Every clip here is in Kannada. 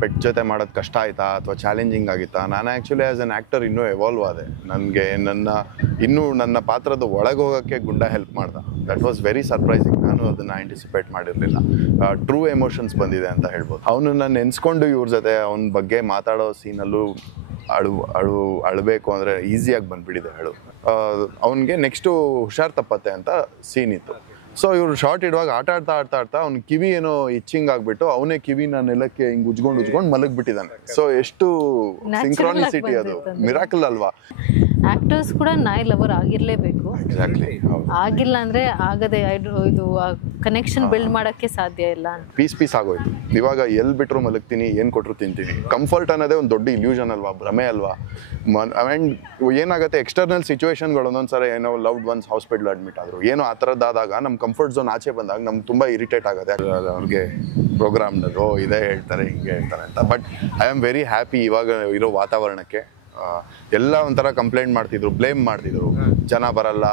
ಪೆಟ್ ಜೊತೆ ಮಾಡೋದು ಕಷ್ಟ ಆಯ್ತಾ ಅಥವಾ ಚಾಲೆಂಜಿಂಗ್ ಆಗಿತ್ತಾ? ನಾನು ಆ್ಯಕ್ಚುಲಿ ಆ್ಯಸ್ ಅನ್ ಆ್ಯಕ್ಟರ್ ಇನ್ನೂ ಎವಾಲ್ವ್ ಆದೆ. ನನಗೆ ನನ್ನ ಪಾತ್ರದ ಒಳಗೆ ಹೋಗೋಕ್ಕೆ ಗುಂಡ ಹೆಲ್ಪ್ ಮಾಡ್ದ. That was very surprising. ನಾನು ಅದನ್ನು ಆ್ಯಂಟಿಸಿಪೇಟ್ ಮಾಡಿರಲಿಲ್ಲ. ಟ್ರೂ ಎಮೋಷನ್ಸ್ ಬಂದಿದೆ ಅಂತ ಹೇಳ್ಬೋದು. ಅವನನ್ನು ನೆನೆಸ್ಕೊಂಡು ಇವ್ರ ಜೊತೆ ಅವನ ಬಗ್ಗೆ ಮಾತಾಡೋ ಸೀನಲ್ಲೂ ಅಳಬೇಕು ಅಂದರೆ ಈಸಿಯಾಗಿ ಬಂದುಬಿಟ್ಟಿದೆ ಹೇಳು. ಅವನಿಗೆ ನೆಕ್ಸ್ಟು ಹುಷಾರು ತಪ್ಪತ್ತೆ ಅಂತ ಸೀನ್ ಇತ್ತು. ಸೊ ಇವ್ರು ಶಾರ್ಟ್ ಇಡುವಾಗ ಆಟ ಆಡ್ತಾ ಅವ್ನ ಕಿವಿ ಏನೋ ಇಚ್ಚಿಂಗ್ ಆಗಿಬಿಟ್ಟು ಅವನೇ ಕಿವಿನ ನೆಲಕ್ಕೆ ಹಿಂಗೆ ಉಜ್ಕೊಂಡು ಮಲಗಿಬಿಟ್ಟಿದ್ದಾನೆ. ಸೊ ಎಷ್ಟು ಸಿಂಕ್ರಾನಿಸಿಟಿ, ಅದು ಮಿರಾಕಲ್ ಅಲ್ವಾ? ಆಕ್ಟರ್ಸ್ ಕೂಡ ನಾಯಿ ಲವರ್ ಆಗಿರಲೇಬೇಕು. ಎಕ್ಸಾಕ್ಟ್ಲಿ. ಆಗಿಲ್ಲ ಅಂದರೆ ಆಗದೆ ಇದು ಕನೆಕ್ಷನ್ ಬಿಲ್ಡ್ ಮಾಡೋಕ್ಕೆ ಸಾಧ್ಯ ಇಲ್ಲ. ಪೀಸ್ ಆಗೋಯ್ತು. ಇವಾಗ ಎಲ್ಲಿ ಬಿಟ್ಟರು ಮಲಗ್ತೀನಿ, ಏನು ಕೊಟ್ಟರು ತಿಂತೀನಿ. ಕಂಫರ್ಟ್ ಅನ್ನೋದೇ ಒಂದು ದೊಡ್ಡ ಇಲ್ಯೂಷನ್ ಅಲ್ವಾ, ಭ್ರಮೆ ಅಲ್ವಾ? ಆ್ಯಂಡ್ ಏನಾಗುತ್ತೆ, ಎಕ್ಸ್ಟರ್ನಲ್ ಸಿಚುವೇಶನ್ಗಳು ಒಂದೊಂದ್ಸರಿ ಏನೋ ಲವ್ಡ್ ಒನ್ಸ್ ಹಾಸ್ಪಿಟಲ್ ಅಡ್ಮಿಟ್ ಆದರು, ಏನೋ ಆ ಥರದ್ದಾದಾಗ ನಮ್ಮ ಕಂಫರ್ಟ್ ಝೋನ್ ಆಚೆ ಬಂದಾಗ ನಮ್ಗೆ ತುಂಬ ಇರಿಟೇಟ್ ಆಗುತ್ತೆ. ಅವ್ರಿಗೆ ಪ್ರೋಗ್ರಾಮ್ನಲ್ಲಿ ಇದೇ ಹೇಳ್ತಾರೆ ಹಿಂಗೆ ಹೇಳ್ತಾರೆ ಅಂತ. But I am very happy ಇವಾಗ ಇರೋ ವಾತಾವರಣಕ್ಕೆ. ಎಲ್ಲ ಒಂಥರ ಕಂಪ್ಲೇಂಟ್ ಮಾಡ್ತಿದ್ರು, ಬ್ಲೇಮ್ ಮಾಡ್ತಿದ್ರು. ಜನ ಬರಲ್ಲ,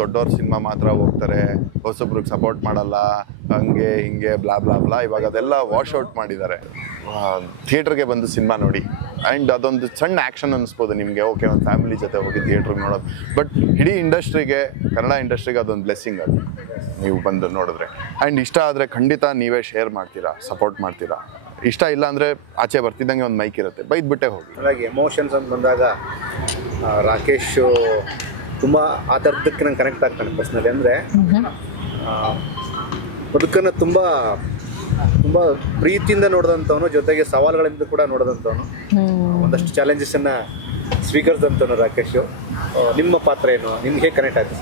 ದೊಡ್ಡವ್ರ ಸಿನಿಮಾ ಮಾತ್ರ ಹೋಗ್ತಾರೆ, ಹೊಸಬ್ರಿಗೆ ಸಪೋರ್ಟ್ ಮಾಡಲ್ಲ, ಹಂಗೆ ಹಿಂಗೆ ಬ್ಲಾ ಬ್ಲಾ ಬ್ಲಾ. ಇವಾಗ ಅದೆಲ್ಲ ವಾಶ್ ಔಟ್ ಮಾಡಿದ್ದಾರೆ. ಥಿಯೇಟ್ರಿಗೆ ಬಂದು ಸಿನಿಮಾ ನೋಡಿ. ಆ್ಯಂಡ್ ಅದೊಂದು ಸಣ್ಣ ಆ್ಯಕ್ಷನ್ ಅನ್ನಿಸ್ಬೋದು ನಿಮಗೆ. ಓಕೆ, ಒಂದು ಫ್ಯಾಮಿಲಿ ಜೊತೆ ಹೋಗಿ ಥಿಯೇಟ್ರಿಗೆ ನೋಡೋದು. ಬಟ್ ಇಡೀ ಇಂಡಸ್ಟ್ರಿಗೆ, ಕನ್ನಡ ಇಂಡಸ್ಟ್ರಿಗೆ ಅದೊಂದು ಬ್ಲೆಸ್ಸಿಂಗ್ ಅದು, ನೀವು ಬಂದು ನೋಡಿದ್ರೆ. ಆ್ಯಂಡ್ ಇಷ್ಟ ಆದರೆ ಖಂಡಿತ ನೀವೇ ಶೇರ್ ಮಾಡ್ತೀರಾ, ಸಪೋರ್ಟ್ ಮಾಡ್ತೀರಾ. ಇಷ್ಟ ಇಲ್ಲ ಅಂದರೆ ಆಚೆ ಬರ್ತಿದ್ದಂಗೆ ಒಂದು ಮೈಕ್ ಇರುತ್ತೆ, ಬೈದ್ಬಿಟ್ಟೆ ಹೋಗಿ. ಹಾಗಾಗಿ ಎಮೋಷನ್ಸ್ ಅಂತ ಬಂದಾಗ ರಾಕೇಶ್ ತುಂಬ ಆ ಥರದಕ್ಕೆ ನಂಗೆ ಕನೆಕ್ಟ್ ಆಗ್ತಾನೆ ಪರ್ಸ್ನಲಿ. ಅಂದರೆ ಬದುಕನ್ನು ತುಂಬ ತುಂಬ ಪ್ರೀತಿಯಿಂದ ನೋಡಿದಂಥವನು, ಜೊತೆಗೆ ಸವಾಲುಗಳಿಂದ ಕೂಡ ನೋಡಿದಂಥವನು, ಒಂದಷ್ಟು ಚಾಲೆಂಜಸನ್ನು ಸ್ವೀಕರಿಸಿದಂಥವನು ರಾಕೇಶು. ನಿಮ್ಮ ಪಾತ್ರ ಏನು, ನಿಮ್ಗೆ ಹೇಗೆ ಕನೆಕ್ಟ್ ಆಯ್ತು?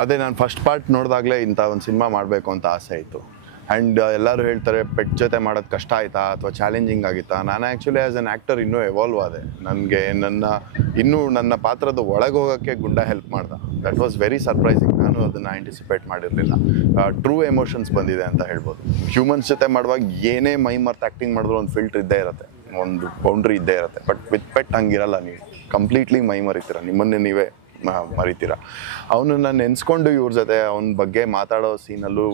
ಅದೇ ನಾನು ಫಸ್ಟ್ ಪಾರ್ಟ್ ನೋಡಿದಾಗಲೇ ಇಂಥ ಒಂದು ಸಿನಿಮಾ ಮಾಡಬೇಕು ಅಂತ ಆಸೆ ಇತ್ತು. ಆ್ಯಂಡ್ ಎಲ್ಲರೂ ಹೇಳ್ತಾರೆ ಪೆಟ್ ಜೊತೆ ಮಾಡೋದು ಕಷ್ಟ ಆಯ್ತಾ ಅಥವಾ ಚಾಲೆಂಜಿಂಗ್ ಆಗಿತ್ತಾ? ನಾನು ಆ್ಯಕ್ಚುಲಿ ಆ್ಯಸ್ ಅನ್ ಆ್ಯಕ್ಟರ್ ಇನ್ನೂ ಎವಾಲ್ವ್ ಆದೆ. ನನಗೆ ನನ್ನ ಪಾತ್ರದ ಒಳಗೆ ಹೋಗೋಕ್ಕೆ ಗುಂಡ ಹೆಲ್ಪ್ ಮಾಡ್ದ. That was very surprising. ನಾನು ಅದನ್ನು ಆ್ಯಂಟಿಸಿಪೇಟ್ ಮಾಡಿರಲಿಲ್ಲ. ಟ್ರೂ ಎಮೋಷನ್ಸ್ ಬಂದಿದೆ ಅಂತ ಹೇಳ್ಬೋದು. ಹ್ಯೂಮನ್ಸ್ ಜೊತೆ ಮಾಡುವಾಗ ಏನೇ ಮೈ ಮರ್ತು ಆ್ಯಕ್ಟಿಂಗ್ ಮಾಡಿದ್ರು ಒಂದು ಫಿಲ್ಟರ್ ಇದ್ದೇ ಇರುತ್ತೆ, ಒಂದು ಬೌಂಡ್ರಿ ಇದ್ದೇ ಇರುತ್ತೆ. ಬಟ್ ವಿತ್ ಪೆಟ್ ಹಂಗಿರಲ್ಲ. ನೀವು ಕಂಪ್ಲೀಟ್ಲಿ ಮೈ ಮರಿತೀರ, ನಿಮ್ಮನ್ನೇ ನೀವೇ ಮರಿತೀರ. ಅವನನ್ನು ನೆನೆಸ್ಕೊಂಡು ಇವ್ರ ಜೊತೆ ಅವನ ಬಗ್ಗೆ ಮಾತಾಡೋ ಸೀನಲ್ಲೂ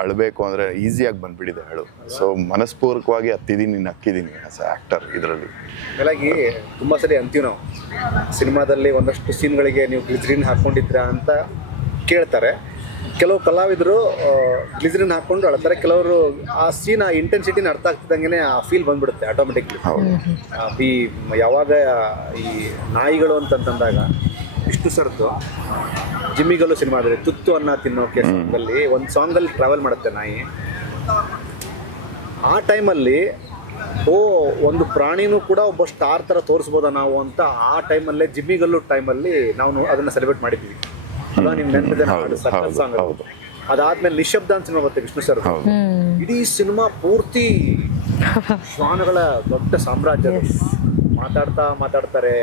ಅಳಬೇಕು ಅಂದರೆ ಈಸಿಯಾಗಿ ಬಂದುಬಿಟ್ಟಿದೆ ಹೇಳು. ಸೊ ಮನಸ್ಪೂರ್ವಕವಾಗಿ ನಕ್ಕಿದ್ದೀನಿ ಆಸ್ ಎ ಆ್ಯಕ್ಟರ್ ಇದರಲ್ಲಿ. ಹಾಗಾಗಿ ತುಂಬ ಸರಿ ಅಂತೀವಿ ನಾವು, ಸಿನಿಮಾದಲ್ಲಿ ಒಂದಷ್ಟು ಸೀನ್ಗಳಿಗೆ ನೀವು ಗ್ಲಿಸರಿನ್ ಹಾಕ್ಕೊಂಡಿದ್ರಾ ಅಂತ ಕೇಳ್ತಾರೆ. ಕೆಲವು ಕಲಾವಿದರು ಗ್ಲಿಸರಿನ್ ಹಾಕ್ಕೊಂಡು ಅಳ್ತಾರೆ, ಕೆಲವರು ಆ ಸೀನ್ ಆ ಇಂಟೆನ್ಸಿಟಿನ ಅರ್ಥ ಆಗ್ತಿದ್ದಂಗೆ ಆ ಫೀಲ್ ಬಂದ್ಬಿಡುತ್ತೆ ಆಟೋಮೆಟಿಕ್ಲಿ. ಯಾವಾಗ ಈ ನಾಯಿಗಳು ಅಂತಂದಾಗ ವಿಷ್ಣು ಸರ್ದು ಜಿಮ್ಮಿಗಲ್ಲು ಸಿನಿಮಾದಲ್ಲಿ ತುತ್ತು ಅನ್ನ ತಿನ್ನೋಕೆ ಸಾಂಗಲ್ಲಿ ಒಂದು ಸಾಂಗಲ್ಲಿ ಟ್ರಾವೆಲ್ ಮಾಡುತ್ತೆ ನಾಯಿ. ಆ ಟೈಮಲ್ಲಿ ಒಂದು ಪ್ರಾಣಿನೂ ಕೂಡ ಒಬ್ಬ ಸ್ಟಾರ್ ಥರ ತೋರಿಸ್ಬೋದ ನಾವು ಅಂತ ಆ ಟೈಮಲ್ಲೇ ಜಿಮ್ಮಿಗಲ್ಲು ಟೈಮಲ್ಲಿ ನಾವು ಅದನ್ನು ಸೆಲೆಬ್ರೇಟ್ ಮಾಡಿದ್ದೀವಿ. ಅಲ್ಲ, ನಿಮ್ಮ ನೆನಪಿದೆ ಸಕ್ಕತ್ ಸಾಂಗ್. ಅದಾದ್ಮೇಲೆ ನಿಶಬ್ದ ಅಂತ ಸಿನಿಮಾ ಬರುತ್ತೆ ವಿಷ್ಣು ಸರ್. ಇಡೀ ಸಿನಿಮಾ ಪೂರ್ತಿ ಶ್ವಾನಗಳ ದೊಡ್ಡ ಸಾಮ್ರಾಜ್ಯ. ಮಾತಾಡ್ತಾರೆ.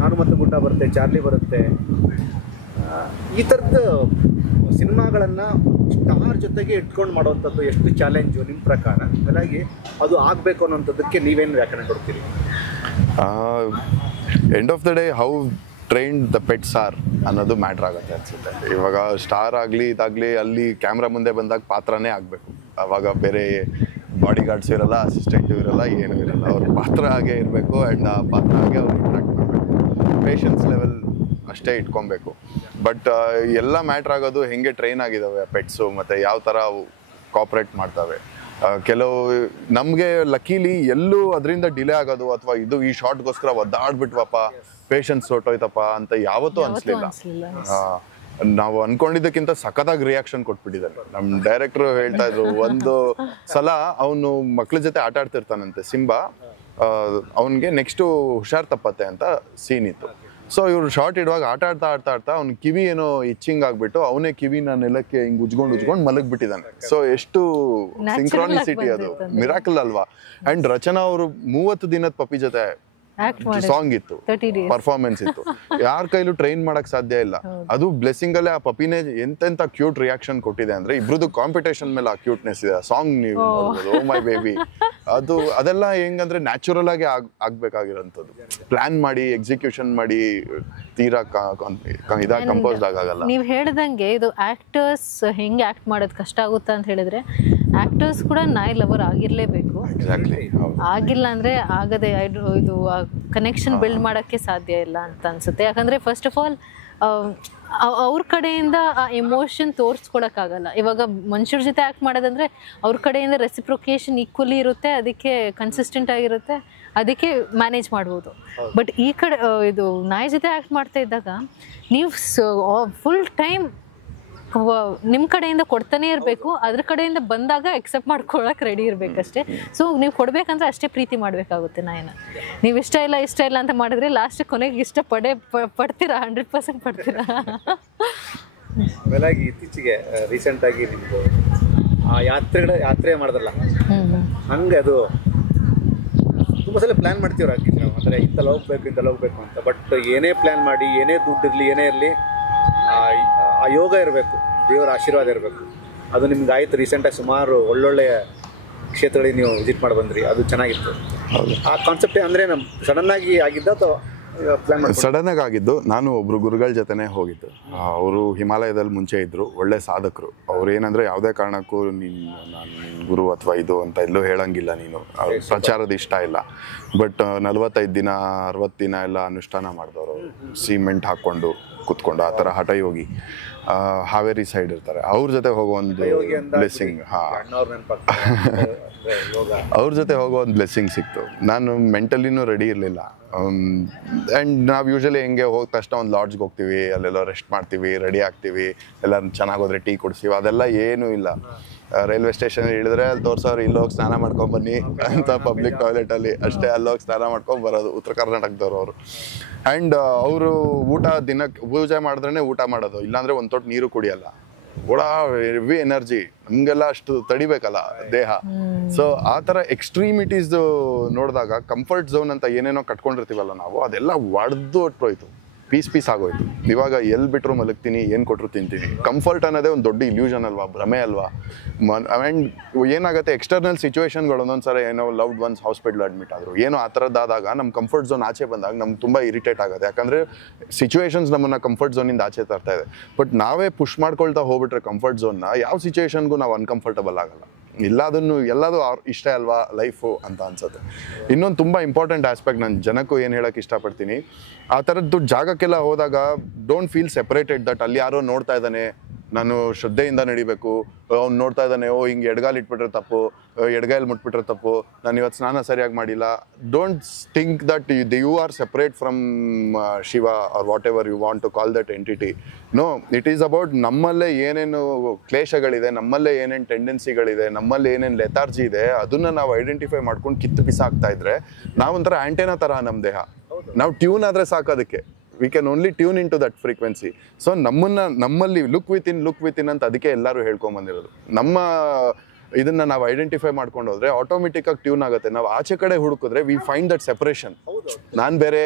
ನಾನು ಮತ್ತು ಗುಡ್ಡ ಬರುತ್ತೆ, ಚಾರ್ಲಿ ಬರುತ್ತೆ. ಈ ಥರದ ಸಿನಿಮಾಗಳನ್ನು ಸ್ಟಾರ್ ಜೊತೆಗೆ ಇಟ್ಕೊಂಡು ಮಾಡುವಂಥದ್ದು ಎಷ್ಟು ಚಾಲೆಂಜು ನಿಮ್ಮ ಪ್ರಕಾರ? ಹಾಗಾಗಿ ಅದು ಆಗಬೇಕು ಅನ್ನೋಂಥದ್ದಕ್ಕೆ ನೀವೇನು ವ್ಯಾಖ್ಯಾನ ಕೊಡ್ತೀರಿ? End of the day how trained the pets are ಅನ್ನೋದು ಮ್ಯಾಟ್ರ್ ಆಗುತ್ತೆ ಅನಿಸುತ್ತೆ. ಇವಾಗ ಸ್ಟಾರ್ ಆಗಲಿ ಇದಾಗಲಿ ಅಲ್ಲಿ ಕ್ಯಾಮ್ರಾ ಮುಂದೆ ಬಂದಾಗ ಪಾತ್ರನೇ ಆಗಬೇಕು. ಆವಾಗ ಬೇರೆ ಬಾಡಿ ಗಾರ್ಡ್ಸ್ ಇರಲ್ಲ, ಅಸಿಸ್ಟೆಂಟು ಇರಲ್ಲ, ಏನೂ ಇರಲ್ಲ. ಅವ್ರ ಪಾತ್ರ ಹಾಗೆ ಇರಬೇಕು. ಆ್ಯಂಡ್ ಆ ಪಾತ್ರ ಹಾಗೆ ಅವ್ರು ಇಂಟ್ರಾಕ್ಟ್ ಮಾಡಬೇಕು. ಪೇಷನ್ಸ್ ಲೆವೆಲ್ ಅಷ್ಟೇ ಇಟ್ಕೊಬೇಕು. ಬಟ್ ಎಲ್ಲ ಮ್ಯಾಟ್ರ್ ಆಗೋದು ಹೆಂಗೆ ಟ್ರೈನ್ ಆಗಿದ್ದಾವೆ ಪೆಟ್ಸು, ಮತ್ತು ಯಾವ ಥರ ಅವು ಕೋಆಪ್ರೇಟ್ ಮಾಡ್ತವೆ. ಕೆಲವು ನಮಗೆ ಲಕ್ಕೀಲಿ ಎಲ್ಲೂ ಅದರಿಂದ ಡಿಲೇ ಆಗೋದು ಅಥವಾ ಈ ಶಾರ್ಟ್ಗೋಸ್ಕರ ಒದ್ದಾಡ್ಬಿಟ್ವಪ್ಪ, ಪೇಷನ್ಸ್ ಹೊಟ್ಟೋಯ್ತಪ್ಪ ಅಂತ ಯಾವತ್ತೂ ಅನಿಸ್ಲಿಲ್ಲ. ನಾವು ಅನ್ಕೊಂಡಿದ್ದಕ್ಕಿಂತ ಸಖತ್ತಾಗಿ ರಿಯಾಕ್ಷನ್ ಕೊಟ್ಬಿಟ್ಟಿದ್ದಾರೆ. ನಮ್ಮ ಡೈರೆಕ್ಟ್ರು ಹೇಳ್ತಾ ಇದ್ರು, ಒಂದು ಸಲ ಅವನು ಮಕ್ಳ ಜೊತೆ ಆಟ ಆಡ್ತಿರ್ತಾನಂತೆ ಸಿಂಬಾ, ಅವನಿಗೆ ನೆಕ್ಸ್ಟು ಹುಷಾರು ತಪ್ಪತ್ತೆ ಅಂತ ಸೀನ್ ಇತ್ತು. ಸೊ ಇವ್ರು ಶಾರ್ಟ್ ಇಡುವಾಗ ಆಟ ಆಡ್ತಾ ಅವ್ನ ಕಿವಿ ಏನೋ ಇಚ್ಚಿಂಗ್ ಆಗಿಬಿಟ್ಟು ಅವನೇ ಕಿವಿನ ನೆಲಕ್ಕೆ ಹಿಂಗೆ ಉಜ್ಕೊಂಡು ಮಲಗಿಬಿಟ್ಟಿದ್ದಾನೆ. ಸೊ ಎಷ್ಟು ಸಿಂಕ್ರಾನಿಸಿಟಿ, ಅದು ಮಿರಾಕಲ್ ಅಲ್ವಾ? ಆ್ಯಂಡ್ ರಚನಾ ಅವರು 30 ದಿನದ ಪಪ್ಪಿ ಜೊತೆ ಸಾಂಗ್ ಇತ್ತು, ಪರ್ಫಾರ್ಮೆನ್ಸ್ ಇತ್ತು. ಯಾರ ಕೈಲೂ ಟ್ರೈನ್ ಮಾಡಕ್ ಸಾಧ್ಯ ಇಲ್ಲ. ಅದು ಬ್ಲೆಸ್ಸಿಂಗ್ ಅಲ್ಲೇ ಆ ಪಪಿನೇ ಎಂತೆಂತ ಕ್ಯೂಟ್ ರಿಯಾಕ್ಷನ್ ಕೊಟ್ಟಿದೆ ಅಂದ್ರೆ, ಇಬ್ರದ್ದು ಕಾಂಪಿಟೇಷನ್ ಮೇಲೆ ಆ ಕ್ಯೂಟ್ನೆಸ್ ಇದೆ. ಸಾಂಗ್ ನೀವು ನೋಡ್ಬೋದು, ಓ ಮೈ ಬೇಬಿ ಅದೆಲ್ಲ ಹೆಂಗಂದ್ರೆ ನ್ಯಾಚುರಲ್ ಆಗಿ ಆಗ್ಬೇಕಾಗಿರೋಂಥದ್ದು. ಪ್ಲಾನ್ ಮಾಡಿ ಎಕ್ಸಿಕ್ಯೂಷನ್ ಮಾಡಿ ತೀರಾ ಇದಾಗ ಕಂಪೋಸ್ಡ್ ಆಗಲ್ಲ. ನೀವು ಹೇಳ್ದಂಗೆ ಇದು ಆಕ್ಟರ್ಸ್ ಹೆಂಗೆ ಆಕ್ಟ್ ಮಾಡೋದು ಕಷ್ಟ ಆಗುತ್ತಾ ಅಂತ ಹೇಳಿದ್ರೆ ಆಕ್ಟರ್ಸ್ ಕೂಡ ನಾಯಿ ಲವರ್ ಆಗಿರ್ಲೇಬೇಕು. ಎಕ್ಸಾಕ್ಟ್ಲಿ. ಆಗಿಲ್ಲ ಅಂದ್ರೆ ಆಗದೆ ಇದು ಕನೆಕ್ಷನ್ ಬಿಲ್ಡ್ ಮಾಡೋಕ್ಕೆ ಸಾಧ್ಯ ಇಲ್ಲ ಅಂತ ಅನ್ಸುತ್ತೆ. ಯಾಕಂದ್ರೆ ಫಸ್ಟ್ ಆಫ್ ಆಲ್ ಅವ್ರ ಕಡೆಯಿಂದ ಆ ಎಮೋಷನ್ ತೋರಿಸ್ಕೊಳಕ್ಕಾಗಲ್ಲ. ಇವಾಗ ಮನುಷ್ಯರ ಜೊತೆ ಆ್ಯಕ್ಟ್ ಮಾಡೋದಂದ್ರೆ ಅವ್ರ ಕಡೆಯಿಂದ ರೆಸಿಪ್ರೊಕೇಷನ್ ಈಕ್ವಲಿ ಇರುತ್ತೆ, ಅದಕ್ಕೆ ಕನ್ಸಿಸ್ಟೆಂಟ್ ಆಗಿರುತ್ತೆ, ಅದಕ್ಕೆ ಮ್ಯಾನೇಜ್ ಮಾಡ್ಬೋದು. ಬಟ್ ಈ ಕಡೆ ಇದು ನಾಯಿ ಜೊತೆ ಆ್ಯಕ್ಟ್ ಮಾಡ್ತಾ ಇದ್ದಾಗ ನೀವು ಫುಲ್ ಟೈಮ್ ನಿಮ್ಮ ಕಡೆಯಿಂದ ಕೊಡ್ತಾನೆ ಇರಬೇಕು, ಅದ್ರ ಕಡೆಯಿಂದ ಬಂದಾಗ ಎಕ್ಸೆಪ್ಟ್ ಮಾಡ್ಕೊಳಕ್ಕೆ ರೆಡಿ ಇರಬೇಕಷ್ಟೇ. ಸೊ ನೀವು ಕೊಡಬೇಕಂದ್ರೆ ಅಷ್ಟೇ ಪ್ರೀತಿ ಮಾಡಬೇಕಾಗುತ್ತೆ ನಾಯಿನ. ನೀವು ಇಷ್ಟ ಇಲ್ಲ ಅಂತ ಮಾಡಿದ್ರೆ ಲಾಸ್ಟ್ ಕೊನೆಗೆ ಇಷ್ಟ ಪಡ್ತೀರಾ, 100% ಪಡ್ತೀರಾ. ಆಮೇಲೆ ಇತ್ತೀಚೆಗೆ ರೀಸೆಂಟಾಗಿ ನಿಮ್ಮದು ಆ ಯಾತ್ರೆ ಮಾಡಿದ್ರಲ್ಲ, ಹಂಗೆ ಅದು ತುಂಬ ಸಲ ಪ್ಲ್ಯಾನ್ ಮಾಡ್ತೀವ್ರಾಗಿದ್ದು ನಾವು, ಅಂದರೆ ಇಂಥಲ್ಲಿ ಹೋಗ್ಬೇಕು ಅಂತ. ಬಟ್ ಏನೇ ಪ್ಲ್ಯಾನ್ ಮಾಡಿ, ಏನೇ ದುಡ್ಡು ಇರಲಿ, ಏನೇ ಇರಲಿ, ಆ ಯೋಗ ಇರಬೇಕು, ದೇವರ ಆಶೀರ್ವಾದ ಇರಬೇಕು. ಅದು ನಿಮ್ಗೆ ಆಯಿತು. ರೀಸೆಂಟಾಗಿ ಸುಮಾರು ಒಳ್ಳೊಳ್ಳೆಯ ಕ್ಷೇತ್ರಗಳಿಗೆ ನೀವು ವಿಸಿಟ್ ಮಾಡಿ ಬಂದ್ರಿ, ಅದು ಚೆನ್ನಾಗಿತ್ತು. ಆ ಕಾನ್ಸೆಪ್ಟ್ ಅಂದರೆ ನಮ್ಮ ಸಡನ್ನಾಗಿ ಆಗಿದ್ದ ಅಥವಾ ಪ್ಲ್ಯಾನ್ ಮಾಡಿ? ಸಡನ್ನಾಗಿ ಆಗಿದ್ದು. ನಾನು ಒಬ್ಬರು ಗುರುಗಳ ಜೊತೆನೇ ಹೋಗಿದ್ದು. ಅವರು ಹಿಮಾಲಯದಲ್ಲಿ ಮುಂಚೆ ಇದ್ದರು, ಒಳ್ಳೆ ಸಾಧಕರು. ಅವ್ರು ಏನಂದರೆ ಯಾವುದೇ ಕಾರಣಕ್ಕೂ ನಾನು ಗುರು ಅಥವಾ ಇದು ಅಂತ ಎಲ್ಲೂ ಹೇಳಂಗಿಲ್ಲ, ನೀನು ಅವ್ರ ಪ್ರಚಾರದ ಇಷ್ಟ ಇಲ್ಲ. ಬಟ್ 45 ದಿನ 60 ದಿನ ಎಲ್ಲ ಅನುಷ್ಠಾನ ಮಾಡಿದವರು, ಸಿಮೆಂಟ್ ಹಾಕ್ಕೊಂಡು ಕೂತ್ಕೊಂಡು, ಆ ಥರ ಹಠಯೋಗಿ. ಹಾವೇರಿ ಸೈಡ್ ಇರ್ತಾರೆ. ಅವ್ರ ಜೊತೆ ಹೋಗೋ ಒಂದು ಬ್ಲೆಸ್ಸಿಂಗ್, ಅವ್ರ ಜೊತೆ ಹೋಗೋ ಒಂದು ಬ್ಲೆಸ್ಸಿಂಗ್ ಸಿಕ್ತು. ನಾನು ಮೆಂಟಲಿನೂ ರೆಡಿ ಇರಲಿಲ್ಲ. ಆ್ಯಂಡ್ ನಾವು ಯೂಶಲಿ ಹೆಂಗೆ ಹೋದ ತಕ್ಷಣ ಒಂದು ಲಾಡ್ಜ್ಗೆ ಹೋಗ್ತೀವಿ, ಅಲ್ಲೆಲ್ಲ ರೆಸ್ಟ್ ಮಾಡ್ತೀವಿ, ರೆಡಿ ಆಗ್ತೀವಿ, ಎಲ್ಲ ಚೆನ್ನಾಗಿ ಹೋದ್ರೆ ಟೀ ಕುಡಿಸ್ತೀವಿ. ಅದೆಲ್ಲ ಏನೂ ಇಲ್ಲ. ರೈಲ್ವೆ ಸ್ಟೇಷನ್ ಇಳಿದ್ರೆ ಅಲ್ಲಿ ತೋರ್ಸೋರು ಇಲ್ಲಿ ಹೋಗಿ ಸ್ನಾನ ಮಾಡ್ಕೊಂಬನ್ನಿ ಅಂತ, ಪಬ್ಲಿಕ್ ಟಾಯ್ಲೆಟಲ್ಲಿ ಅಷ್ಟೇ, ಅಲ್ಲೋಗಿ ಸ್ನಾನ ಮಾಡ್ಕೊಂಡು ಬರೋದು. ಉತ್ತರ ಕರ್ನಾಟಕದವ್ರು ಅವರು. ಆ್ಯಂಡ್ ಅವರು ಊಟ ದಿನಕ್ಕೆ ಪೂಜೆ ಮಾಡಿದ್ರೇ ಊಟ ಮಾಡೋದು, ಇಲ್ಲಾಂದರೆ ಒಂದು ತೊಟ್ಟು ನೀರು ಕುಡಿಯಲ್ಲ. ಹೆವಿ ಎನರ್ಜಿ, ನಮಗೆಲ್ಲ ಅಷ್ಟು ತಡಿಬೇಕಲ್ಲ ದೇಹ. ಸೊ ಆ ಥರ ಎಕ್ಸ್ಟ್ರೀಮಿಟೀಸ್ ನೋಡಿದಾಗ ಕಂಫರ್ಟ್ ಝೋನ್ ಅಂತ ಏನೇನೋ ಕಟ್ಕೊಂಡಿರ್ತೀವಲ್ಲ ನಾವು, ಅದೆಲ್ಲ ಒಡೆದು ಹೊಟ್ಟೋಯ್ತು, ಪೀಸ್ ಆಗೋಯ್ತು. ಇವಾಗ ಎಲ್ಲಿ ಬಿಟ್ಟರು ಮಲಗ್ತೀನಿ, ಏನು ಕೊಟ್ಟರು ತಿಂತೀನಿ. ಕಂಫರ್ಟ್ ಅನ್ನೋದೇ ಒಂದು ದೊಡ್ಡ ಇಲ್ಯೂಷನ್ ಅಲ್ವಾ, ಭ್ರಮೆ ಅಲ್ವಾ. ಆ್ಯಂಡ್ ಏನಾಗುತ್ತೆ, ಎಕ್ಸ್ಟರ್ನಲ್ ಸಿಚುವೇಶನ್ಗಳು ಒಂದೊಂದ್ಸರಿ ಏನೋ ಲವ್ಡ್ ಒನ್ಸ್ ಹಾಸ್ಪಿಟಲ್ ಅಡ್ಮಿಟ್ ಆದರು, ಏನೋ ಆ ಥರದ್ದಾದಾಗ ನಮ್ಮ ಕಂಫರ್ಟ್ ಝೋನ್ ಆಚೆ ಬಂದಾಗ ನಮ್ಗೆ ತುಂಬ ಇರಿಟೇಟ್ ಆಗುತ್ತೆ. ಯಾಕಂದರೆ ಸಿಚುವೇಶನ್ಸ್ ನಮ್ಮನ್ನು ಕಂಫರ್ಟ್ ಝೋನಿಂದ ಆಚೆ ತರ್ತಾ ಇದೆ. ಬಟ್ ನಾವೇ ಪುಷ್ ಮಾಡ್ಕೊಳ್ತಾ ಹೋಗ್ಬಿಟ್ರೆ ಕಂಫರ್ಟ್ ಝೋನ್ನ, ಯಾವ ಸಿಚುವೇಶನ್ಗೂ ನಾವು ಅನ್ಕಂಫರ್ಟಬಲ್ ಆಗಲ್ಲ. ಎಲ್ಲದೂ ಇಷ್ಟ ಅಲ್ವಾ ಲೈಫು ಅಂತ ಅನ್ಸುತ್ತೆ. ಇನ್ನೊಂದು ತುಂಬ ಇಂಪಾರ್ಟೆಂಟ್ ಆಸ್ಪೆಕ್ಟ್, ನಾನು ಜನಕ್ಕೂ ಏನು ಹೇಳೋಕ್ಕೆ ಇಷ್ಟಪಡ್ತೀನಿ, ಆ ಥರದ್ದು ಜಾಗಕ್ಕೆಲ್ಲ ಹೋದಾಗ ಡೋಂಟ್ ಫೀಲ್ ಸೆಪ್ರೇಟೆಡ್ ದಟ್ ಅಲ್ಲಿ ಯಾರೋ ನೋಡ್ತಾ ಇದ್ದಾನೆ, ನಾನು ಶ್ರದ್ಧೆಯಿಂದ ನಡಿಬೇಕು, ಅವ್ನು ನೋಡ್ತಾ ಇದ್ದಾನೆ, ಹಿಂಗೆ ಎಡಗಾಲು ಇಟ್ಬಿಟ್ರೆ ತಪ್ಪು, ಎಡಗಾಯಲ್ಲಿ ಮುಟ್ಬಿಟ್ರೆ ತಪ್ಪು, ನಾನು ಇವತ್ತು ಸ್ನಾನ ಸರಿಯಾಗಿ ಮಾಡಿಲ್ಲ. Don't think that you are separate from Shiva or whatever you want to call that entity. No, it is about ನಮ್ಮಲ್ಲೇ ಏನೇನು ಕ್ಲೇಶಗಳಿದೆ, ನಮ್ಮಲ್ಲೇ ಏನೇನು ಟೆಂಡೆನ್ಸಿಗಳಿದೆ, ನಮ್ಮಲ್ಲಿ ಏನೇನು ಲೆಥಾರ್ಜಿ ಇದೆ, ಅದನ್ನು ನಾವು ಐಡೆಂಟಿಫೈ ಮಾಡ್ಕೊಂಡು ಕಿತ್ತು ಬಿಸಾಕ್ತಾ ಇದ್ರೆ ನಾವೊಂಥರ ಆ್ಯಂಟೆನಾ ಥರ ನಮ್ಮ ದೇಹ. ನಾವು ಟ್ಯೂನ್ ಆದರೆ ಸಾಕು, ಅದಕ್ಕೆ we can only tune in to that frequency. So ನಮ್ಮಲ್ಲಿ ಲುಕ್ ವಿತ್ ಇನ್ ಅಂತ ಅದಕ್ಕೆ ಎಲ್ಲರೂ ಹೇಳ್ಕೊಂಬಂದಿರೋದು. ನಮ್ಮ ಇದನ್ನು ನಾವು ಐಡೆಂಟಿಫೈ ಮಾಡ್ಕೊಂಡು ಹೋದ್ರೆ ಆಟೋಮೆಟಿಕ್ಕಾಗಿ ಟ್ಯೂನ್ ಆಗುತ್ತೆ. ನಾವು ಆಚೆ ಕಡೆ ಹುಡುಕಿದ್ರೆ ವಿ ಫೈಂಡ್ ದಟ್ ಸೆಪರೇಷನ್, ನಾನು ಬೇರೆ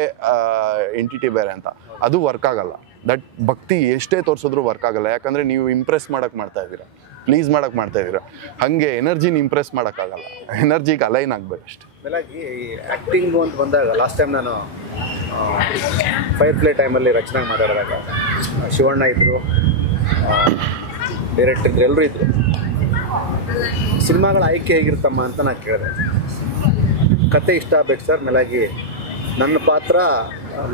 ಎಂಟಿಟಿ ಬೇರೆ ಅಂತ. ಅದು ವರ್ಕ್ ಆಗಲ್ಲ. ದಟ್ ಭಕ್ತಿ ಎಷ್ಟೇ ತೋರಿಸಿದ್ರು ವರ್ಕ್ ಆಗಲ್ಲ. ಯಾಕಂದರೆ ನೀವು ಇಂಪ್ರೆಸ್ ಮಾಡೋಕ್ಕೆ ಮಾಡ್ತಾ ಇದ್ದೀರಾ, ಪ್ಲೀಸ್ ಮಾಡೋಕ್ಕೆ ಮಾಡ್ತಾ ಇದ್ದೀರಾ. ಹಾಗೆ ಎನರ್ಜಿನ ಇಂಪ್ರೆಸ್ ಮಾಡೋಕ್ಕಾಗಲ್ಲ, ಎನರ್ಜಿಗೆ ಅಲೈನ್ ಆಗಬೇಕು ಅಷ್ಟೇ. ಮೇಲಾಗಿ ಆ್ಯಕ್ಟಿಂಗು ಅಂತ ಬಂದಾಗ ಲಾಸ್ಟ್ ಟೈಮ್ ನಾನು ಫೈರ್ ಪ್ಲೇ ಟೈಮಲ್ಲಿ ರಚನೆಗೆ ಮಾತಾಡಿದಾಗ ಶಿವಣ್ಣ ಇದ್ದರು, ಡೈರೆಕ್ಟರ್ ಇದ್ದರು, ಎಲ್ಲರೂ ಇದ್ದರು. ಸಿನಿಮಾಗಳ ಆಯ್ಕೆ ಹೇಗಿರುತ್ತಮ್ಮ ಅಂತ ನಾನು ಕೇಳಿದೆ. ಕತೆ ಇಷ್ಟ ಆಗಬೇಕು ಸರ್, ಮೇಲಾಗಿ ನನ್ನ ಪಾತ್ರ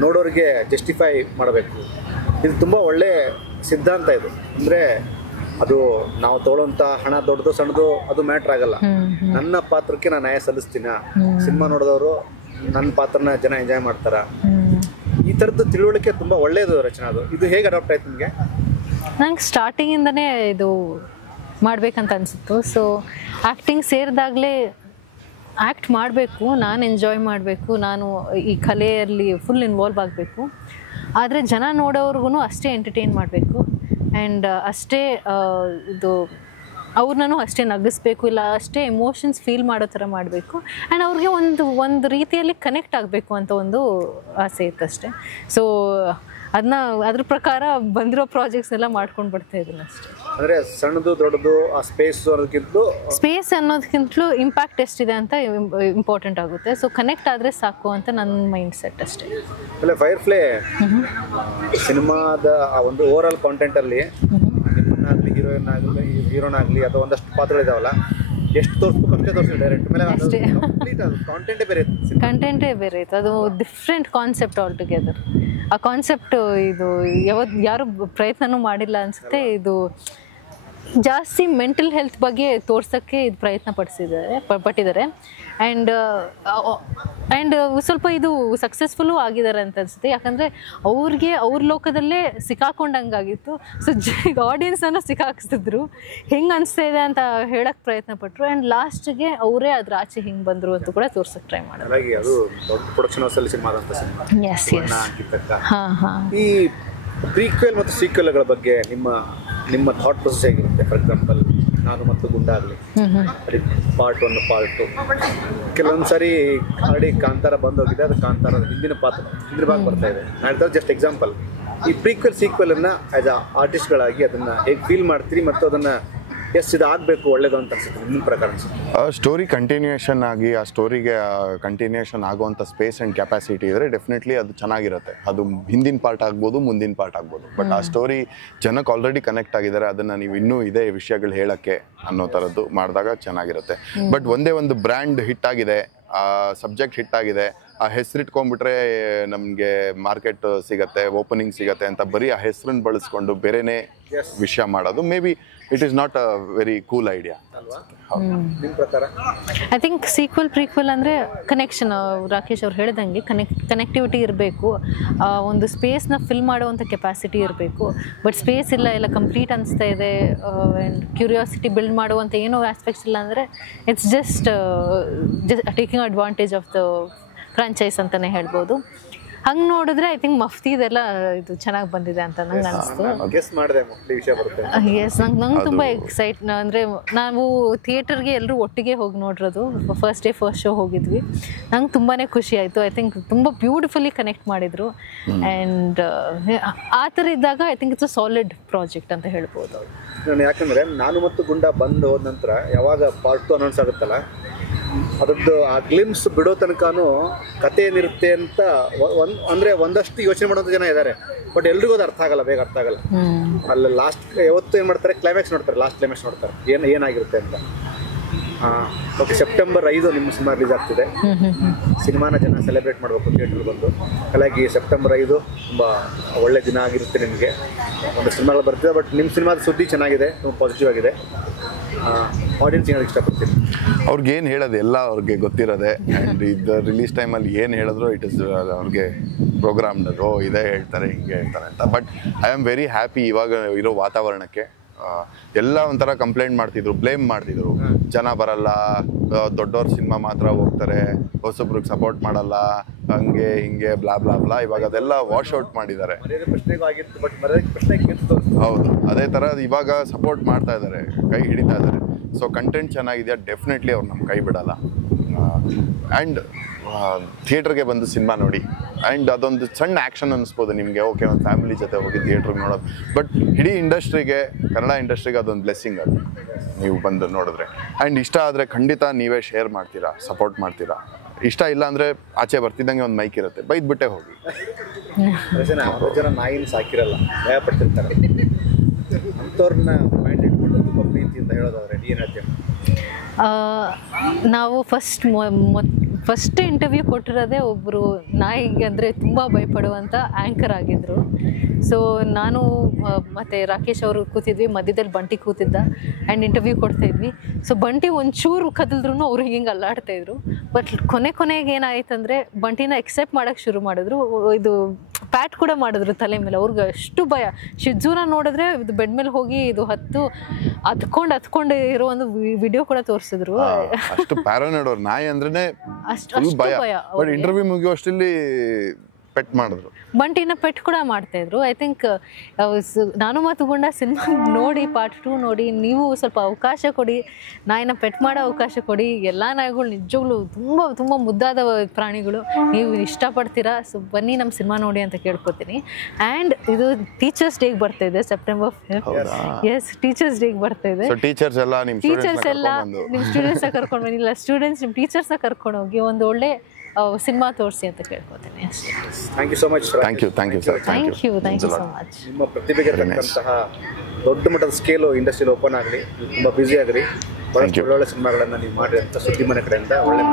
ನೋಡೋರಿಗೆ ಜಸ್ಟಿಫೈ ಮಾಡಬೇಕು. ಇದು ತುಂಬ ಒಳ್ಳೆಯ ಸಿದ್ಧಾಂತ ಇದು. ಅಂದರೆ ಅದು ನಾವು ತೊಗೊಳ್ಳೋಂಥ ಹಣ ದೊಡ್ಡದು ಸಣ್ಣದು ಅದು ಮ್ಯಾಟ್ರ್ ಆಗಲ್ಲ. ನನ್ನ ಪಾತ್ರಕ್ಕೆ ನಾನು ನ್ಯಾಯ ಸಲ್ಲಿಸ್ತೀನ, ಸಿನಿಮಾ ನೋಡಿದವರು ನನ್ನ ಪಾತ್ರನ ಜನ ಎಂಜಾಯ್ ಮಾಡ್ತಾರ, ಈ ಥರದ್ದು ತಿಳುವಳಿಕೆ ತುಂಬ ಒಳ್ಳೆಯದು ರಚನಾ. ಇದು ಹೇಗೆ ಅಡಾಪ್ಟ್ ಆಯ್ತು ನಿಮಗೆ? ನಂಗೆ ಸ್ಟಾರ್ಟಿಂಗಿಂದನೇ ಇದು ಮಾಡಬೇಕಂತ ಅನಿಸಿತ್ತು. ಸೊ ಆ್ಯಕ್ಟಿಂಗ್ ಸೇರಿದಾಗಲೇ ಆ್ಯಕ್ಟ್ ಮಾಡಬೇಕು, ನಾನು ಎಂಜಾಯ್ ಮಾಡಬೇಕು, ನಾನು ಈ ಕಲೆಯಲ್ಲಿ ಫುಲ್ ಇನ್ವಾಲ್ವ್ ಆಗಬೇಕು. ಆದರೆ ಜನ ನೋಡೋರ್ಗು ಅಷ್ಟೇ ಎಂಟರ್ಟೈನ್ ಮಾಡಬೇಕು ಆ್ಯಂಡ್ ಅಷ್ಟೇ ಇದು ಅವ್ರನ್ನೂ ಅಷ್ಟೇ ನಗಿಸ್ಬೇಕು, ಇಲ್ಲ ಅಷ್ಟೇ ಎಮೋಷನ್ಸ್ ಫೀಲ್ ಮಾಡೋ ಥರ ಮಾಡಬೇಕು ಆ್ಯಂಡ್ ಅವ್ರಿಗೆ ಒಂದು ರೀತಿಯಲ್ಲಿ ಕನೆಕ್ಟ್ ಆಗಬೇಕು ಅಂತ ಒಂದು ಆಸೆ ಇತ್ತಷ್ಟೆ. ಸೊ ಅದನ್ನ ಅದ್ರ ಪ್ರಕಾರ ಬಂದಿರೋ ಪ್ರಾಜೆಕ್ಟ್ಸ್ ಎಲ್ಲ ಮಾಡ್ಕೊಂಡು ಬರ್ತಾ ಇದ್ದೀನಿ ಅಷ್ಟೇ. ಅಂದರೆ ಸಣ್ಣದು ದೊಡ್ಡದು ಆ ಸ್ಪೇಸ್ ಅನ್ನೋದಕ್ಕಿಂತಲೂ ಸ್ಪೇಸ್ ಅನ್ನೋದಕ್ಕಿಂತಲೂ ಇಂಪ್ಯಾಕ್ಟ್ ಎಷ್ಟಿದೆ ಅಂತ ಇಂಪಾರ್ಟೆಂಟ್ ಆಗುತ್ತೆ. ಸೊ ಕನೆಕ್ಟ್ ಆದರೆ ಸಾಕು ಅಂತ ನನ್ನ ಮೈಂಡ್ ಸೆಟ್ ಅಷ್ಟೇ. ಆಮೇಲೆ ಫೈರ್ಫ್ಲೈ ಸಿನಿಮಾದ ಆ ಒಂದು ಓವರ್ ಆಲ್ ಕಾಂಟೆಂಟಲ್ಲಿ ನಿಮ್ಮನ್ನಾಗಲಿ ಹೀರೋನಾಗಲಿ ಅಥವಾ ಒಂದಷ್ಟು ಪಾತ್ರಗಳಿದಾವಲ್ಲ, ಎಷ್ಟು ತೋರಿಸ್ಬೇಕು ಅಷ್ಟೇ ತೋರಿಸಿ ಡೈರೆಕ್ಟ್ ಮೇಲೆ ಕಂಪ್ಲೀಟ್ ಅದು ಕಾಂಟೆಂಟೇ ಬೇರೆ ಇತ್ತು. ಕಂಟೆಂಟೇ ಬೇರೆ ಇತ್ತು, ಅದು ಡಿಫ್ರೆಂಟ್ ಕಾನ್ಸೆಪ್ಟ್ ಆಲ್ ಟುಗೆದರ್. ಆ ಕಾನ್ಸೆಪ್ಟ್ ಇದು ಯಾರು ಪ್ರಯತ್ನನೂ ಮಾಡಿಲ್ಲ ಅನಿಸುತ್ತೆ. ಇದು ಜಾಸ್ತಿ ಮೆಂಟಲ್ ಹೆಲ್ತ್ ಬಗ್ಗೆ ತೋರ್ಸೋಕ್ಕೆ ಇದು ಪ್ರಯತ್ನ ಪಟ್ಟಿದ್ದಾರೆ. ಆ್ಯಂಡ್ ಸ್ವಲ್ಪ ಇದು ಸಕ್ಸಸ್ಫುಲ್ಲು ಆಗಿದ್ದಾರೆ ಅಂತ ಅನಿಸುತ್ತೆ. ಯಾಕಂದರೆ ಅವ್ರ ಲೋಕದಲ್ಲೇ ಸಿಕ್ಕಾಕೊಂಡಂಗಾಗಿತ್ತು. ಸೊ ಆಡಿಯನ್ಸನ್ನು ಸಿಕ್ಕಾಕಿಸಿದ್ರು, ಹೆಂಗೆ ಅನಿಸ್ತಾ ಇದೆ ಅಂತ ಹೇಳೋಕ್ಕೆ ಪ್ರಯತ್ನ ಪಟ್ಟರು. ಆ್ಯಂಡ್ ಲಾಸ್ಟ್ಗೆ ಅವರೇ ಅದ್ರ ಆಚೆ ಹಿಂಗೆ ಬಂದರು ಅಂತ ಕೂಡ ತೋರ್ಸೋಕ್ಕೆ ಟ್ರೈ ಮಾಡಿದ್ರು. ಅದು ದೊಡ್ಡ ಪ್ರೊಡಕ್ಷನ್ ಹೌಸಲ್ಲಿ ಸಿನಿಮಾ ಅಂತ ಸಿನಿಮಾ. Yes yes. ಹಾಂ. ಈ ಪ್ರೀಕ್ವೆಲ್ ಮತ್ತು ಸೀಕ್ವೆಲ್ಗಳ ಬಗ್ಗೆ ನಿಮ್ಮ ಥಾಟ್ ಪ್ರೊಸೆಸ್ ಹೇಗಿರುತ್ತೆ? ಫಾರ್ ಎಕ್ಸಾಂಪಲ್ ನಾನು ಮತ್ತು ಗುಂಡ ಆಗಲಿ, ಪಾರ್ಟ್ 1 ಪಾರ್ಟ್ 2, ಕೆಲವೊಂದು ಸಾರಿ ಆಲ್ರೆಡಿ ಕಾಂತಾರ ಬಂದೋಗಿದೆ, ಅದು ಕಾಂತಾರದ ಹಿಂದಿನ ಭಾಗ ಬರ್ತಾ ಇದೆ. ನಾನು ಹೇಳ್ತಾರೆ ಜಸ್ಟ್ ಎಕ್ಸಾಂಪಲ್. ಈ ಪ್ರೀಕ್ವೆಲ್ ಸೀಕ್ವೆಲನ್ನು ಆ್ಯಸ್ ಅ ಆರ್ಟಿಸ್ಟ್ಗಳಾಗಿ ಅದನ್ನು ಹೇಗೆ ಫೀಲ್ ಮಾಡ್ತೀರಿ ಮತ್ತು ಅದನ್ನು ಇದು ಆಗಬೇಕು ಒಳ್ಳೇದು ಅಂತ ಅನ್ಸುತ್ತೆ ನಿಮ್ಮ ಪ್ರಕಾರ? ಸ್ಟೋರಿ ಕಂಟಿನ್ಯೂಯೇಷನ್ ಆಗಿ ಆ ಸ್ಟೋರಿಗೆ ಕಂಟಿನ್ಯೂಯೇಷನ್ ಆಗುವಂಥ ಸ್ಪೇಸ್ ಆ್ಯಂಡ್ ಕೆಪಾಸಿಟಿ ಇದ್ದರೆ ಡೆಫಿನೆಟ್ಲಿ ಅದು ಚೆನ್ನಾಗಿರುತ್ತೆ. ಅದು ಹಿಂದಿನ ಪಾರ್ಟ್ ಆಗ್ಬೋದು, ಮುಂದಿನ ಪಾರ್ಟ್ ಆಗ್ಬೋದು. ಬಟ್ ಆ ಸ್ಟೋರಿ ಜನಕ್ಕೆ ಆಲ್ರೆಡಿ ಕನೆಕ್ಟ್ ಆಗಿದ್ದಾರೆ, ಅದನ್ನು ನೀವು ಇನ್ನೂ ಇದೇ ವಿಷಯಗಳು ಹೇಳೋಕ್ಕೆ ಅನ್ನೋ ಥರದ್ದು ಮಾಡಿದಾಗ ಚೆನ್ನಾಗಿರುತ್ತೆ. ಬಟ್ ಒಂದೇ ಒಂದು ಬ್ರ್ಯಾಂಡ್ ಹಿಟ್ ಆಗಿದೆ, ಆ ಸಬ್ಜೆಕ್ಟ್ ಹಿಟ್ ಆಗಿದೆ, ಆ ಹೆಸರಿಟ್ಕೊಂಡ್ಬಿಟ್ರೆ ನಮಗೆ ಮಾರ್ಕೆಟ್ ಸಿಗತ್ತೆ, ಓಪನಿಂಗ್ ಸಿಗತ್ತೆ ಅಂತ ಬರೀ ಆ ಹೆಸರನ್ನು ಬಳಸ್ಕೊಂಡು ಬೇರೆನೇ ವಿಷಯ ಮಾಡೋದು may be it is not a very cool idea ಅಲ್ವಾ? ನಿಮ್ಮ ಪ್ರಕಾರ ಐ ಥಿಂಕ್ ಸೀಕ್ವೆಲ್ ಪ್ರೀಕ್ವೆಲ್ ಅಂದರೆ ಕನೆಕ್ಷನ್. ರಾಕೇಶ್ ಅವ್ರು ಹೇಳ್ದಂಗೆ ಕನೆಕ್ಟಿವಿಟಿ ಇರಬೇಕು, ಒಂದು ಸ್ಪೇಸ್ನ ಫಿಲ್ ಮಾಡುವಂಥ ಕೆಪಾಸಿಟಿ ಇರಬೇಕು. ಬಟ್ ಸ್ಪೇಸ್ ಇಲ್ಲ, ಎಲ್ಲ ಕಂಪ್ಲೀಟ್ ಅನಿಸ್ತಾ ಇದೆ, ಆ್ಯಂಡ್ ಕ್ಯೂರಿಯಾಸಿಟಿ ಬಿಲ್ಡ್ ಮಾಡುವಂಥ ಏನೋ ಆಸ್ಪೆಕ್ಟ್ಸ್ ಇಲ್ಲ ಅಂದರೆ it's just taking advantage of the franchise ಅಂತಲೇ ಹೇಳ್ಬೋದು. ಹಂಗೆ ನೋಡಿದ್ರೆ ಐ ಥಿಂಕ್ ಮಫ್ತಿದೆಲ್ಲ ಇದು ಚೆನ್ನಾಗಿ ಬಂದಿದೆ ಅಂತ ನಂಗೆ ಅನಿಸ್ತು. ಎಸ್, ನಂಗೆ ತುಂಬ ಎಕ್ಸೈಟ್. ಅಂದರೆ ನಾವು ಥಿಯೇಟರ್ಗೆ ಎಲ್ಲರೂ ಒಟ್ಟಿಗೆ ಹೋಗಿ ನೋಡಿರೋದು, ಫಸ್ಟ್ ಶೋ ಹೋಗಿದ್ವಿ. ನಂಗೆ ತುಂಬಾ ಖುಷಿ ಆಯಿತು. ಐ ಥಿಂಕ್ ತುಂಬ ಬ್ಯೂಟಿಫುಲಿ ಕನೆಕ್ಟ್ ಮಾಡಿದರು. ಆ್ಯಂಡ್ ಆ ಥರ ಇದ್ದಾಗ I think it's a solid project ಅಂತ ಹೇಳ್ಬೋದು. ಯಾಕಂದರೆ ನಾನು ಮತ್ತು ಗುಂಡ ಬಂದು ಹೋದ ನಂತರ ಯಾವಾಗ ಪಾರ್ಟ್ 2 ಅನೌನ್ಸ್ ಆಗುತ್ತಲ್ಲ, ಅದರದ್ದು ಆ ಗ್ಲಿಮ್ಸ್ ಬಿಡೋ ತನಕನೂ ಕತೆ ಏನಿರುತ್ತೆ ಅಂತ ಅಂದರೆ ಒಂದಷ್ಟು ಯೋಚನೆ ಮಾಡೋಂಥ ಜನ ಇದ್ದಾರೆ. ಬಟ್ ಎಲ್ರಿಗೂ ಅದು ಅರ್ಥ ಆಗಲ್ಲ, ಬೇಗ ಅರ್ಥ ಆಗಲ್ಲ. ಅಲ್ಲಿ ಲಾಸ್ಟ್ ಯಾವತ್ತು ಏನು ಮಾಡ್ತಾರೆ, ಕ್ಲೈಮ್ಯಾಕ್ಸ್ ನೋಡ್ತಾರೆ, ಲಾಸ್ಟ್ ಕ್ಲೈಮ್ಯಾಕ್ಸ್ ನೋಡ್ತಾರೆ ಏನಾಗಿರುತ್ತೆ ಅಂತ. ಓಕೆ, ಸೆಪ್ಟೆಂಬರ್ 5 ನಿಮ್ಮ ಸಿನಿಮಾ ರಿಲೀಸ್ ಆಗ್ತಿದೆ. ಸಿನಿಮಾನ ಜನ ಸೆಲೆಬ್ರೇಟ್ ಮಾಡಬೇಕು ಥಿಯೇಟರ್ ಬಂದು. ಹಾಗಾಗಿ ಸೆಪ್ಟೆಂಬರ್ 5 ತುಂಬ ಒಳ್ಳೆ ದಿನ ಆಗಿರುತ್ತೆ ನಿಮಗೆ. ಒಂದು ಸಿನಿಮಾಗಳು ಬರ್ತಿದೆ, ಬಟ್ ನಿಮ್ಮ ಸಿನಿಮಾದ ಸುದ್ದಿ ಚೆನ್ನಾಗಿದೆ, ತುಂಬ ಪಾಸಿಟಿವ್ ಆಗಿದೆ. ಆಡಿಯನ್ಸ್ ಹೇಳೋಕ್ಕೆ ಇಷ್ಟಪಡ್ತೀನಿ. ಅವ್ರಿಗೇನು ಹೇಳೋದು ಎಲ್ಲ ಅವ್ರಿಗೆ ಗೊತ್ತಿರೋದೆ. ಆ್ಯಂಡ್ ಇದು ರಿಲೀಸ್ ಟೈಮಲ್ಲಿ ಏನು ಹೇಳಿದ್ರು ಇಟ್ ಇಸ್ ಅವ್ರಿಗೆ ಪ್ರೋಗ್ರಾಮ್ನ ಇದೇ ಹೇಳ್ತಾರೆ, ಹಿಂಗೆ ಹೇಳ್ತಾರೆ ಅಂತ. But I am very happy ಇವಾಗ ಇರೋ ವಾತಾವರಣಕ್ಕೆ. ಎಲ್ಲ ಒಂಥರ ಕಂಪ್ಲೇಂಟ್ ಮಾಡ್ತಿದ್ರು, ಬ್ಲೇಮ್ ಮಾಡ್ತಿದ್ರು, ಜನ ಬರಲ್ಲ, ದೊಡ್ಡವ್ರ ಸಿನಿಮಾ ಮಾತ್ರ ಹೋಗ್ತಾರೆ, ಹೊಸಬ್ರಿಗೆ ಸಪೋರ್ಟ್ ಮಾಡಲ್ಲ, ಹಂಗೆ ಹಿಂಗೆ ಬ್ಲಾ ಬ್ಲಾ ಬ್ಲಾ. ಇವಾಗ ಅದೆಲ್ಲ ವಾಶ್ ಔಟ್ ಮಾಡಿದ್ದಾರೆ. ಹೌದು, ಅದೇ ಥರ ಇವಾಗ ಸಪೋರ್ಟ್ ಮಾಡ್ತಾ ಇದ್ದಾರೆ, ಕೈ ಹಿಡಿತಾ ಇದ್ದಾರೆ. ಸೊ ಕಂಟೆಂಟ್ ಚೆನ್ನಾಗಿದೆಯಾ, ಡೆಫಿನೆಟ್ಲಿ ಅವ್ರು ನಮ್ಮ ಕೈ ಬಿಡಲ್ಲ. ಆ್ಯಂಡ್ ಥಿಯೇಟ್ರಿಗೆ ಬಂದು ಸಿನಿಮಾ ನೋಡಿ. ಆ್ಯಂಡ್ ಅದೊಂದು ಸಣ್ಣ ಆ್ಯಕ್ಷನ್ ಅನ್ನಿಸ್ಬೋದು ನಿಮಗೆ, ಓಕೆ ಒಂದು ಫ್ಯಾಮಿಲಿ ಜೊತೆ ಹೋಗಿ ಥಿಯೇಟ್ರಿಗೆ ನೋಡೋದು. ಬಟ್ ಇಡೀ ಇಂಡಸ್ಟ್ರಿಗೆ, ಕನ್ನಡ ಇಂಡಸ್ಟ್ರಿಗೆ ಅದೊಂದು ಬ್ಲೆಸ್ಸಿಂಗ್ ಅದು ನೀವು ಬಂದು ನೋಡಿದ್ರೆ. ಆ್ಯಂಡ್ ಇಷ್ಟ ಆದರೆ ಖಂಡಿತ ನೀವೇ ಶೇರ್ ಮಾಡ್ತೀರಾ, ಸಪೋರ್ಟ್ ಮಾಡ್ತೀರಾ. ಇಷ್ಟ ಇಲ್ಲ ಅಂದರೆ ಆಚೆ ಬರ್ತಿದ್ದಂಗೆ ಒಂದು ಮೈಕ್ ಇರುತ್ತೆ, ಬೈದ್ಬಿಟ್ಟೆ ಹೋಗಿ. ಜನ ನಾಯಿನ ಸಾಕಿರಲ್ಲ, ಭಯ ಪಡ್ತಿರ್ತಾರೆ. ಅಂಥವ್ರನ್ನ ಮೈಂಡ್ ಇಟ್ಕೊಂಡು ತುಂಬ ಪ್ರೀತಿ ಅಂತ ಹೇಳೋದಾದ್ರೆ ಏನು ಹೇಳ್ತೀವಿ? ನಾವು ಫಸ್ಟ್ ಇಂಟರ್ವ್ಯೂ ಕೊಟ್ಟಿರೋದೇ ಒಬ್ಬರು ನಾಯಿಗೆ ಅಂದರೆ ತುಂಬ ಭಯಪಡುವಂಥ ಆ್ಯಂಕರ್ ಆಗಿದ್ದರು. ಸೊ ನಾನು ಮತ್ತು ರಾಕೇಶ್ ಅವರು ಕೂತಿದ್ವಿ, ಮಧ್ಯದಲ್ಲಿ ಬಂಟಿ ಕೂತಿದ್ದ, ಆ್ಯಂಡ್ ಇಂಟರ್ವ್ಯೂ ಕೊಡ್ತಾಯಿದ್ವಿ. ಸೊ ಬಂಟಿ ಒಂಚೂರು ಕದಲ್ದ್ರೂ ಅವ್ರು ಹಿಂಗೆ ಅಲ್ಲಾಡ್ತಾಯಿದ್ರು. ಬಟ್ ಕೊನೆಗೆ ಏನಾಯ್ತಂದರೆ ಬಂಟಿನ ಎಕ್ಸೆಪ್ಟ್ ಮಾಡೋಕ್ಕೆ ಶುರು ಮಾಡಿದ್ರು. ಇದು ಪ್ಯಾಟ್ ಕೂಡ ಮಾಡಿದ್ರು ತಲೆ ಮೇಲೆ. ಅವ್ರಿಗೆ ಅಷ್ಟು ಭಯ. ಶಿಜುನ ನೋಡಿದ್ರೆ ಇದು ಬೆಡ್ ಮೇಲೆ ಹೋಗಿ ಇದು ಹತ್ಕೊಂಡು ಇರೋ ಒಂದು ವಿಡಿಯೋ ಕೂಡ ತೋರಿಸಿದ್ರು. ಅಷ್ಟು ಪ್ಯಾರನೈಡ್ ಅವ್ರು, ನಾಯಿ ಅಂದ್ರೆ ಅಷ್ಟು ಭಯ. ಬಟ್ ಇಂಟರ್ವ್ಯೂ ಮುಗಿಯೋ ಅಷ್ಟಲ್ಲಿ ಪೆಟ್ ಮಾಡಿದ್ರು. ಬಂಟಿನ ಪೆಟ್ ಕೂಡ ಮಾಡ್ತಾ ಇದ್ರು. ಐ ಥಿಂಕ್ ನಾನು ಮತ್ತು ಗುಂಡ ಸಿನಿಮಾ ನೋಡಿ ಪಾರ್ಟ್ 2 ನೋಡಿ, ನೀವು ಸ್ವಲ್ಪ ಅವಕಾಶ ಕೊಡಿ, ನಾಯಿನ ಪೆಟ್ ಮಾಡೋ ಅವಕಾಶ ಕೊಡಿ. ಎಲ್ಲ ನಾಯಿಗಳು ನಿಜವಾಗ್ಲೂ ತುಂಬ ತುಂಬ ಮುದ್ದಾದ ಪ್ರಾಣಿಗಳು, ನೀವು ಇಷ್ಟಪಡ್ತೀರಾ. ಸೊ ಬನ್ನಿ ನಮ್ಮ ಸಿನಿಮಾ ನೋಡಿ ಅಂತ ಕೇಳ್ಕೊತೀನಿ. ಆ್ಯಂಡ್ ಇದು ಟೀಚರ್ಸ್ ಡೇಗೆ ಬರ್ತಾ ಇದೆ, ಸೆಪ್ಟೆಂಬರ್ 5th. ಎಸ್, ಟೀಚರ್ಸ್ ಡೇಗೆ ಬರ್ತಾ ಇದೆ. ಟೀಚರ್ಸ್ ಎಲ್ಲ ನಿಮ್ಮ ಸ್ಟೂಡೆಂಟ್ಸ್ನ ಕರ್ಕೊಂಡು ಬನ್ನಿ, ಇಲ್ಲ ಸ್ಟೂಡೆಂಟ್ಸ್ ನಿಮ್ಮ ಟೀಚರ್ಸ್ನ ಕರ್ಕೊಂಡು ಹೋಗಿ ಒಂದು ಒಳ್ಳೆ ಸಿನಿಮಾ ತೋರಿಸಿ ಅಂತ ಕೇಳ್ಕೊತೀನಿ ಅಷ್ಟೇ. Thank you so much. Thank you sir. Thank you so much. ನಿಮ್ಮ ಪ್ರತಿಭೆಗೆ ತಕ್ಕಂತಹ ದೊಡ್ಡ ಮಟ್ಟದ ಸ್ಕೇಲು ಇಂಡಸ್ಟ್ರಿಯಲ್ಲಿ ಓಪನ್ ಆಗಲಿ, ತುಂಬ ಬ್ಯುಸಿ ಆಗಿರಿ, ಒಳ್ಳೊಳ್ಳೆ ಸಿನಿಮಾಗಳನ್ನು ನೀವು ಮಾಡಿ ಅಂತ ಸುದ್ದಿ ಮನೆ ಕಡೆಯಿಂದ ಒಳ್ಳೆ.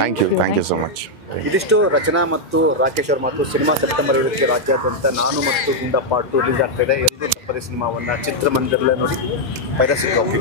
Thank you so much. ಇದಿಷ್ಟು ರಚನಾ ಮತ್ತು ರಾಕೇಶ್ ಅವ್ರ ಮಾತು. ಸಿನಿಮಾ ಸೆಪ್ಟೆಂಬರ್ 7ಕ್ಕೆ ರಾಜ್ಯಾದ್ಯಂತ ನಾನು ಮತ್ತು ಗುಂಡ ಪಾರ್ಟ್ 2 ರಿಲೀಸ್ ಆಗ್ತಾ ಇದೆ. ಎಲ್ಲರೂ ತಪ್ಪದೆ ಸಿನಿಮಾವನ್ನು ಚಿತ್ರಮಂದಿರಲ್ಲೇ ನೋಡಿ. Piracy copy